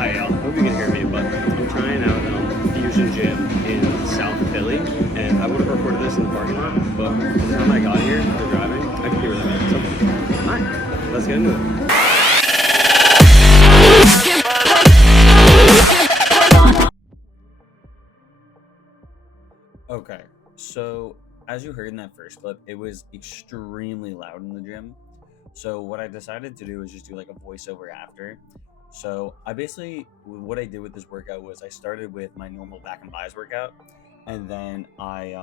I hope you can hear me, but I'm trying out Fusion Gym in South Philly, and I would have recorded this in the parking lot, but by the time I got here, they're driving, I could hear them. So, alright, let's get into it. Okay, so as you heard in that first clip, it was extremely loud in the gym. So what I decided to do is just do like a voiceover after. So what I did with this workout was I started with my normal back and buys workout, and then I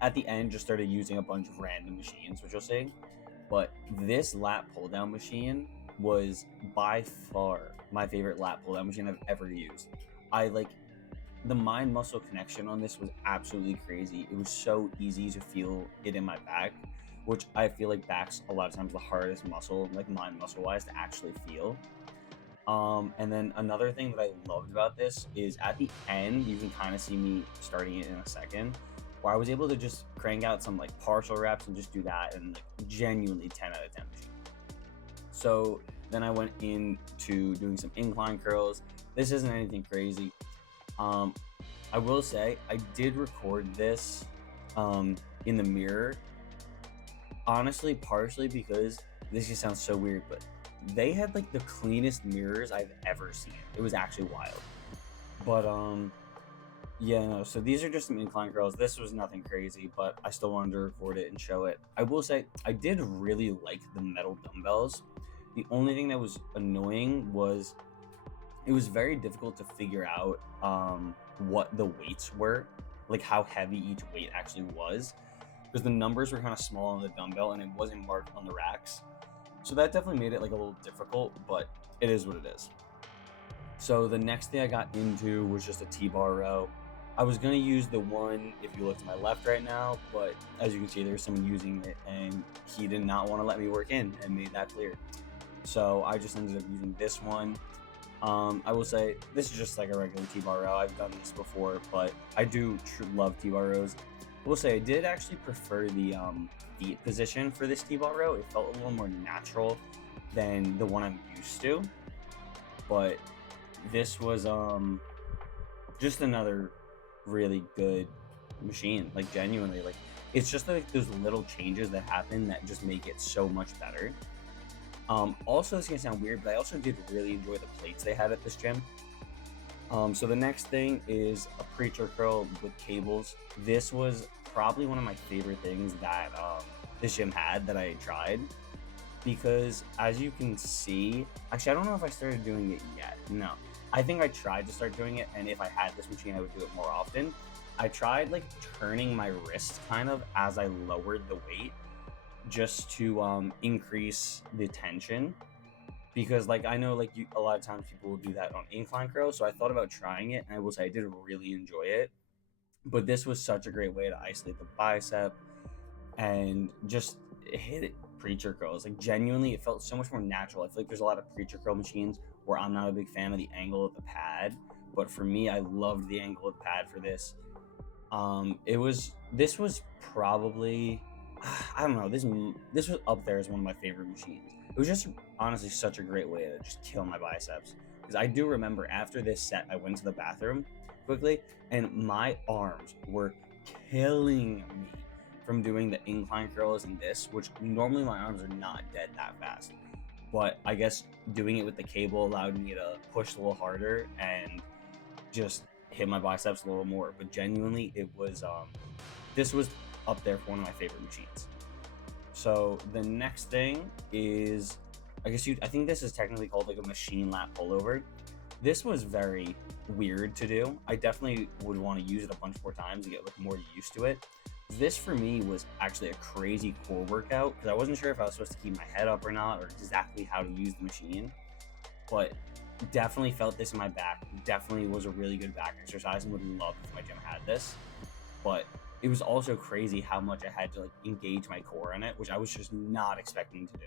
at the end just started using a bunch of random machines, which you'll see. But this lat pull down machine was by far my favorite lat pull down machine I've ever used. I like the mind muscle connection on this was absolutely crazy. It was so easy to feel it in my back, which I feel like back's a lot of times the hardest muscle, like mind muscle wise, to actually feel. And then another thing that I loved about this is at the end, you can kind of see me starting it in a second, where I was able to just crank out some like partial reps and just do that, and like genuinely 10 out of 10 machine. So then I went into doing some incline curls. This isn't anything crazy. Um, I will say I did record this in the mirror. Honestly, partially because this just sounds so weird, but they had like the cleanest mirrors I've ever seen. It was actually wild. But yeah, no, so these are just some incline curls. This was nothing crazy, but I still wanted to record it and show it. I will say I did really like the metal dumbbells. The only thing that was annoying was it was very difficult to figure out what the weights were, like how heavy each weight actually was, because the numbers were kind of small on the dumbbell and it wasn't marked on the racks. So that definitely made it like a little difficult, but it is what it is. So the next thing I got into was just a T-bar row. I was going to use the one, if you look to my left right now, but as you can see, there's someone using it and he did not want to let me work in and made that clear. So I just ended up using this one. I will say this is just like a regular T-bar row. I've done this before, but I do love T-bar rows. I will say I did actually prefer the feet position for this T-bar row. It felt a little more natural than the one I'm used to. But this was just another really good machine. Like genuinely, like it's just like those little changes that happen that just make it so much better. Also, this is gonna sound weird, but I also did really enjoy the plates they had at this gym. So the next thing is a preacher curl with cables. This was probably one of my favorite things that this gym had that I tried, because as you can see, actually I don't know if I started doing it yet. No, I think I tried to start doing it, and if I had this machine, I would do it more often. I tried like turning my wrist kind of as I lowered the weight, just to increase the tension, because like I know like a lot of times people will do that on incline curls, so I thought about trying it, and I will say I did really enjoy it. But this was such a great way to isolate the bicep and just hit it preacher curls. Like genuinely, it felt so much more natural. I feel like there's a lot of preacher curl machines where I'm not a big fan of the angle of the pad, but for me, I loved the angle of the pad for this. This was probably, I don't know, this was up there as one of my favorite machines. It was just honestly such a great way to just kill my biceps, because I do remember after this set I went to the bathroom quickly and my arms were killing me from doing the incline curls and this, which normally my arms are not dead that fast, but I guess doing it with the cable allowed me to push a little harder and just hit my biceps a little more. But genuinely, it was this was up there for one of my favorite machines. So the next thing is, I think this is technically called like a machine lat pullover. This was very weird to do. I definitely would want to use it a bunch more times to get like more used to it. This for me was actually a crazy core workout, because I wasn't sure if I was supposed to keep my head up or not, or exactly how to use the machine. But definitely felt this in my back. Definitely was a really good back exercise, and would love if my gym had this. But it was also crazy how much I had to like engage my core in it, which I was just not expecting to do.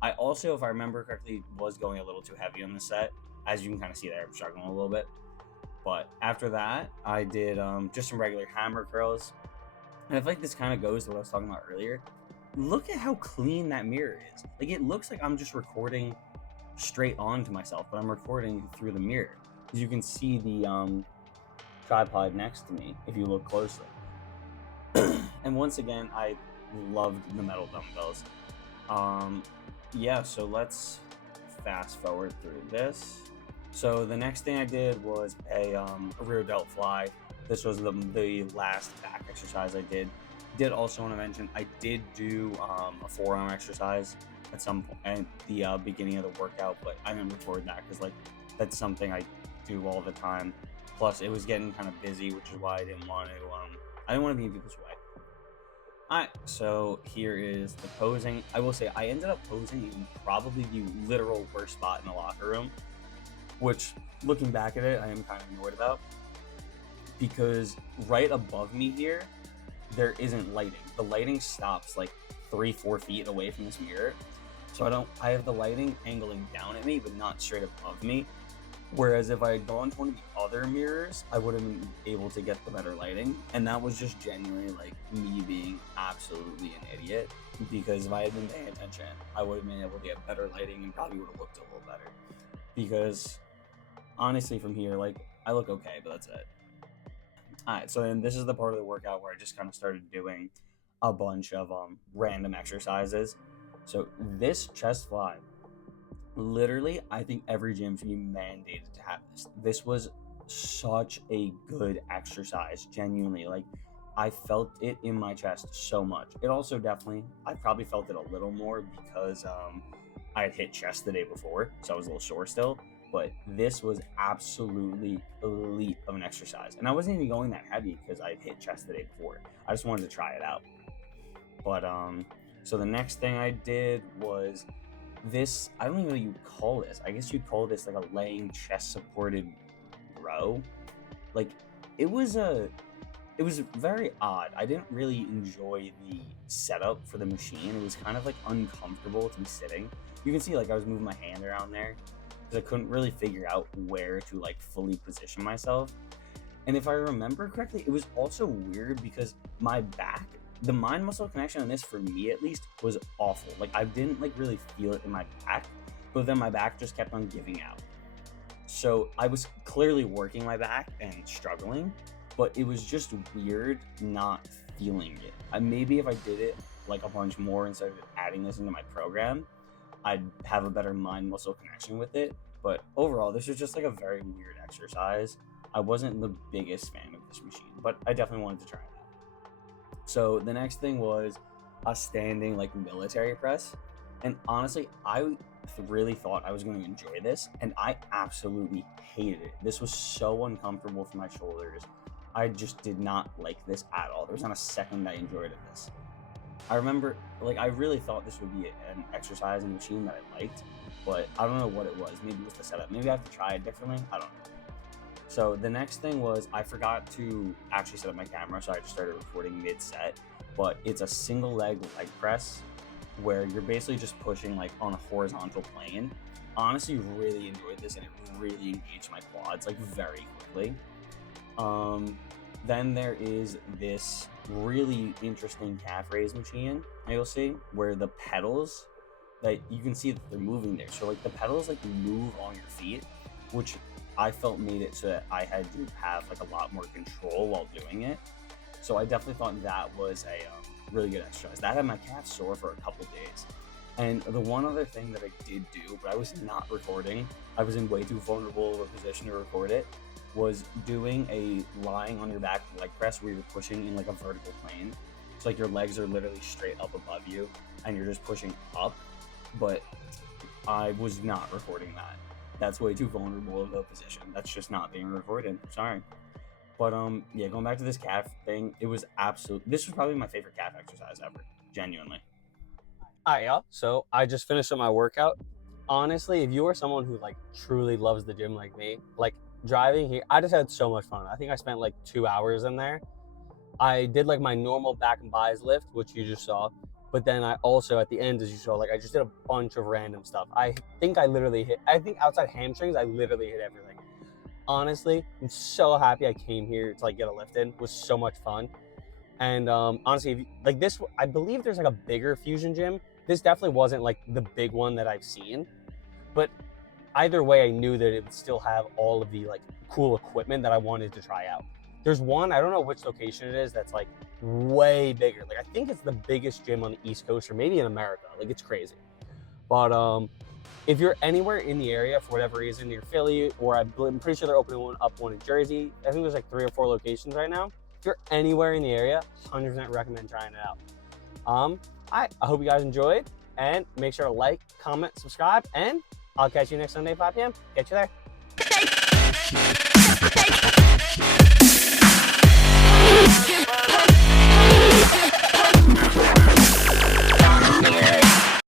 I also, if I remember correctly, was going a little too heavy on the set. As you can kind of see there, I'm struggling a little bit. But after that, I did just some regular hammer curls. And I feel like this kind of goes to what I was talking about earlier. Look at how clean that mirror is. Like, it looks like I'm just recording straight on to myself, but I'm recording through the mirror. As you can see the tripod next to me if you look closely. And once again, I loved the metal dumbbells. Yeah, so let's fast forward through this. So the next thing I did was a rear delt fly. This was the last back exercise I did. Did also want to mention I did do a forearm exercise at some point at the beginning of the workout, but I didn't record that because like that's something I do all the time. Plus, it was getting kind of busy, which is why I didn't want to be in people's way. Alright, so here is the posing. I will say I ended up posing in probably the literal worst spot in the locker room, which, looking back at it, I am kind of annoyed about, because right above me here, there isn't lighting. The lighting stops like 3-4 feet away from this mirror, so I have the lighting angling down at me, but not straight above me. Whereas if I had gone to one of the other mirrors, I would have been able to get the better lighting. And that was just genuinely like me being absolutely an idiot. Because if I had been paying attention, I would have been able to get better lighting and probably would have looked a little better. Because honestly, from here, like, I look okay, but that's it. Alright, so then this is the part of the workout where I just kind of started doing a bunch of random exercises. So this chest fly, literally, I think every gym should be mandated to have this. This was such a good exercise, genuinely. Like, I felt it in my chest so much. It also definitely, I probably felt it a little more because I had hit chest the day before, so I was a little sore still. But this was absolutely elite of an exercise. And I wasn't even going that heavy because I hit chest the day before. I just wanted to try it out. But, so the next thing I did was this, I don't even know what you'd call this. I guess you'd call this like a laying chest supported row. Like, it was very odd. I didn't really enjoy the setup for the machine. It was kind of like uncomfortable to be sitting. You can see like I was moving my hand around there because I couldn't really figure out where to like fully position myself. And if I remember correctly, it was also weird because my back, the mind muscle connection on this, for me at least, was awful. Like, I didn't like really feel it in my back, but then my back just kept on giving out. So I was clearly working my back and struggling, but it was just weird not feeling it. Maybe if I did it like a bunch more and started adding this into my program, I'd have a better mind muscle connection with it. But overall, this was just like a very weird exercise. I wasn't the biggest fan of this machine, but I definitely wanted to try it out. So the next thing was a standing like military press. And honestly, I really thought I was going to enjoy this, and I absolutely hated it. This was so uncomfortable for my shoulders. I just did not like this at all. There was not a second I enjoyed of this. I remember, like, I really thought this would be an exercising machine that I liked, but I don't know what it was. Maybe it was the setup. Maybe I have to try it differently. I don't know. So the next thing was I forgot to actually set up my camera, so I just started recording mid-set. But it's a single leg press where you're basically just pushing like on a horizontal plane. Honestly, really enjoyed this, and it really engaged my quads like very quickly. Then there is this really interesting calf raise machine you'll see where the pedals, that you can see that they're moving there. So like the pedals like move on your feet, which I felt made it so that I had to have like a lot more control while doing it. So I definitely thought that was a really good exercise. That had my calves sore for a couple days. And the one other thing that I did do, but I was not recording, I was in way too vulnerable of a position to record it, was doing a lying on your back leg press where you're pushing in like a vertical plane. So like your legs are literally straight up above you and you're just pushing up. But I was not recording that. That's way too vulnerable of a position. That's just not being recorded. Sorry. But yeah, going back to this calf thing, it was this was probably my favorite calf exercise ever. Genuinely. Alright, y'all. So I just finished up my workout. Honestly, if you are someone who like truly loves the gym like me, like driving here, I just had so much fun. I think I spent like 2 hours in there. I did like my normal back and buys lift, which you just saw. But then I also, at the end, as you saw, like I just did a bunch of random stuff. I think outside hamstrings, I literally hit everything. Honestly, I'm so happy I came here to like get a lift in. It was so much fun. And honestly, like this, I believe there's like a bigger fusion gym. This definitely wasn't like the big one that I've seen, but either way, I knew that it would still have all of the like cool equipment that I wanted to try out. There's one, I don't know which location it is, that's like way bigger. Like I think it's the biggest gym on the East Coast or maybe in America. Like it's crazy. But if you're anywhere in the area for whatever reason, you're Philly, or I'm pretty sure they're opening one in Jersey. I think there's like 3 or 4 locations right now. If you're anywhere in the area, 100% recommend trying it out. I hope you guys enjoyed, and make sure to like, comment, subscribe, and I'll catch you next Sunday at 5 p.m. Catch you there.